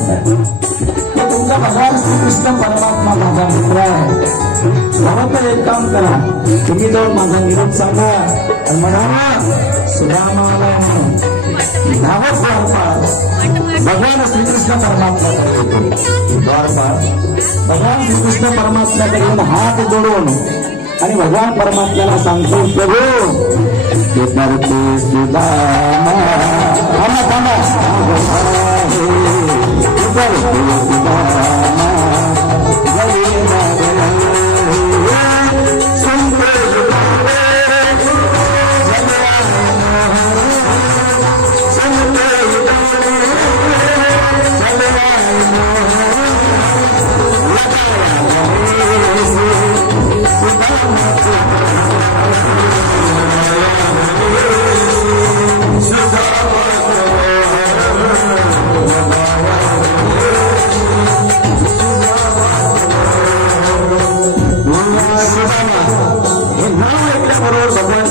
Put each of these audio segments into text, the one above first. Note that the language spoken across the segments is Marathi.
तुमचा भगवान श्रीकृष्ण परमात्मा माझा मित्र आहे. तर एक काम करा, तुम्ही जाऊन माझा निरोप सांगा आणि म्हणाला सुदामाला नावच द्वारपाल भगवान श्रीकृष्ण परमात्माकडे द्वारपाल भगवान श्रीकृष्ण परमात्म्याकडे हात जोडून आणि भगवान परमात्म्याला सांगतो प्रभू ते करते सुदामा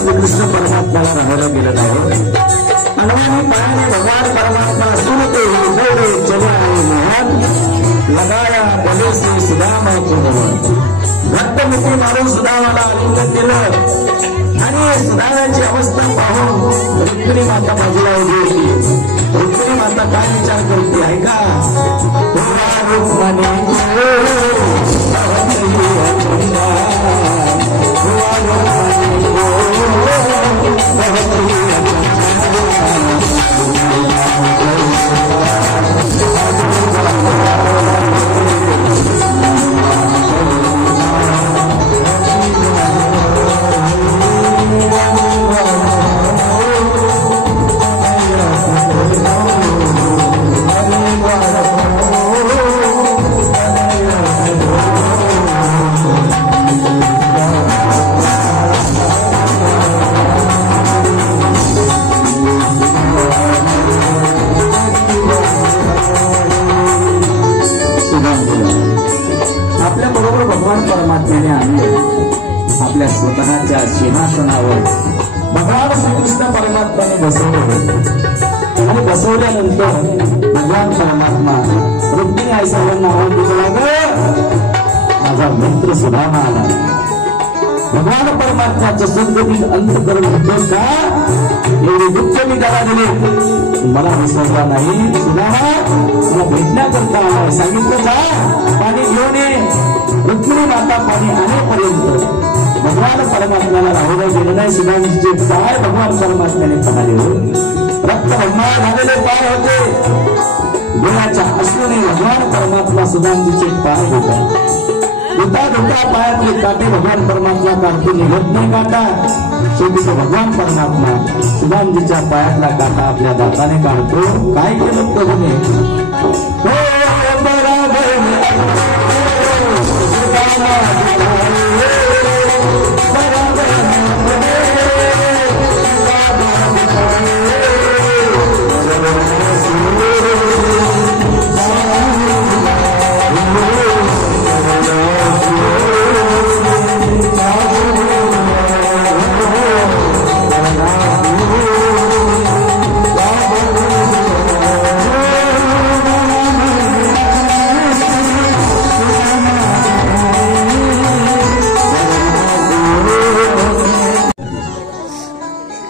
कृष्ण परमात्म्याला राहायला गेलेला आहे. अनवानी पायाने भगवान परमात्मा सुनते हुए चले आए महान लगाया गले से सुदामा को घट्ट मिठी मारून सुदामाला आलिंगन दिलं आणि सुदामाची अवस्था पाहून रुक्मिणी माता बाजूला उभी होती. रुक्मिणी माता काय विचार करते ऐका आपल्या स्वतःच्या सिंहासनावर भगवान श्रीकृष्ण परमात्म्याने बसवले आणि बसवल्यानंतर भगवान परमात्मा रुक्मिणी आई सर्वांना आवाज दिला माझा मित्र सुदामा आला. भगवान परमात्म्याच्या सद्गतीत अंत करून होतोस का एवढे दुःख मी त्याला दिले मला विसरला नाही. सुदामा मला भेटण्याकरता आलाय सांगितलं जा पाणी घेऊन ये. रुक्मिणी माता पाणी आणेपर्यंत भगवान परमात्म्याला राहून गेलं नाही. सुदामाचे पाय भगवान परमात्म्याने पाहिले रक्त भगवान झालेले पाय होते. डोळ्याच्या अश्रूने भगवान परमात्मा सुदामजीचे पाय होता. धुता धुता पायातले काटे भगवान परमात्मा काढते निघत नाही काटा. शेवटी भगवान परमात्मा सुदामजीच्या पायातला काटा आपल्या दाताने काढतो. काय केलं प्रभूने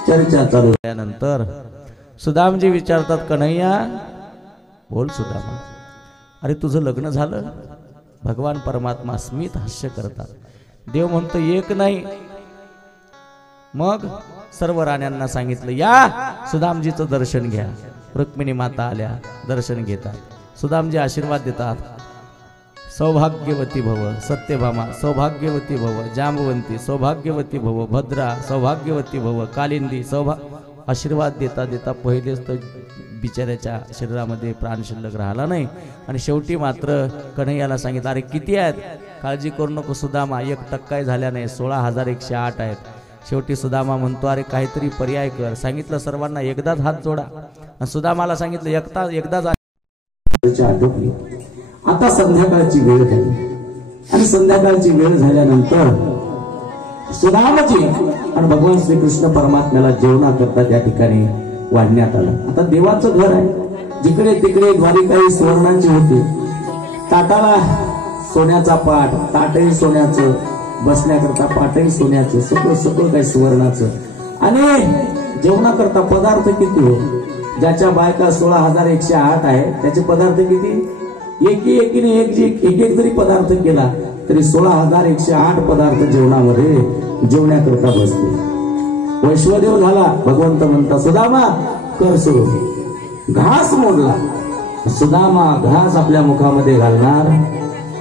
चर्चा चालू झाल्यानंतर सुदामजी विचारतात कन्हैया बोल सुदामा अरे तुझं लग्न झालं. भगवान परमात्मा स्मित हास्य करतात. देव म्हणतो एक नाही. मग सर्व राण्यांना सांगितलं या सुदामजीचं दर्शन घ्या. रुक्मिणी माता आल्या दर्शन घेतात. सुदामजी आशीर्वाद देतात. सौभाग्यवती भव सत्यभामा सौभाग्यवती भव जांबवंती सौभाग्यवती भव भद्रा सौभाग्यवती भव कालिंदी आशीर्वाद देता देता पहिलेच तर बिचाऱ्याच्या शरीरामध्ये प्राण शिल्लक राहिला नाही. आणि शेवटी मात्र कन्हैयाला सांगितलं अरे किती आहेत. काळजी करू नको सुदामा 1% झाल्या नाही 16,108 आहेत. शेवटी सुदामा म्हणतो अरे काहीतरी पर्याय कर. सांगितलं सर्वांना एकदाच हात जोडा. आणि सुदामाला सांगितलं एकदाच आता संध्याकाळची वेळ झाली. आणि संध्याकाळची वेळ झाल्यानंतर सुदामाजी आणि भगवान श्रीकृष्ण परमात्म्याला जेवणा करता त्या ठिकाणी वाढण्यात आलं. आता देवाचं घर आहे. जिकडे तिकडे द्वारिकाही सुवर्णाची होती. ताटाला सोन्याचा पाट, ताटही सोन्याचं, बसण्याकरता पाटही सोन्याचं, सगळं सगळं काही सुवर्णाचं. आणि जेवणाकरता पदार्थ किती हो, ज्याच्या बायका 16,108 आहे त्याचे पदार्थ किती, एकीने एक जरी पदार्थ केला तरी 16,108 पदार्थ जेवणामध्ये जेवण्याकरता बसते. वैश्वदेव झाला, भगवंत म्हणता सुदामा कर सुरू. घास मोडला, सुदामा घास आपल्या मुखामध्ये घालणार,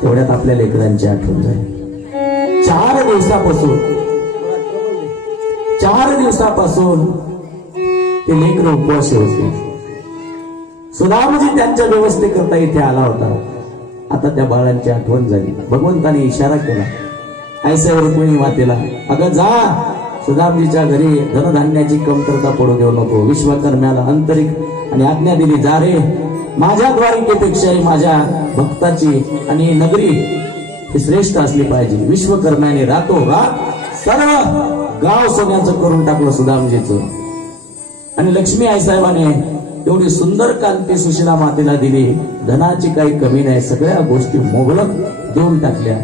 तेवढ्यात आपल्या लेकरांची आठवण झाली. 4 दिवसापासून ते लेकर उपवासी होते. सुदामाजी त्यांच्या व्यवस्थेकरता इथे आला होता. आता त्या बाळांची आठवण झाली. भगवंताने इशारा केला ऐसा रुक्मिणी मातेला, अगं जा सुदामजीच्या घरी धनधान्याची कमतरता पडू देऊ नको. विश्वकर्म्याला आंतरिक आणि आज्ञा दिली, जा रे, माझ्या द्वारिकेपेक्षाही माझ्या भक्ताची आणि नगरी ही श्रेष्ठ असली पाहिजे. विश्वकर्म्याने रातोरात सर्व गाव सोन्याचं करून टाकलं सुदामजीचं. आणि लक्ष्मी आईसाहेबाने एवढी सुंदर कांती सुशिला मातेला दिली, धनाची काही कमी नाही, सगळ्या गोष्टी मोबलक देऊन टाकल्या.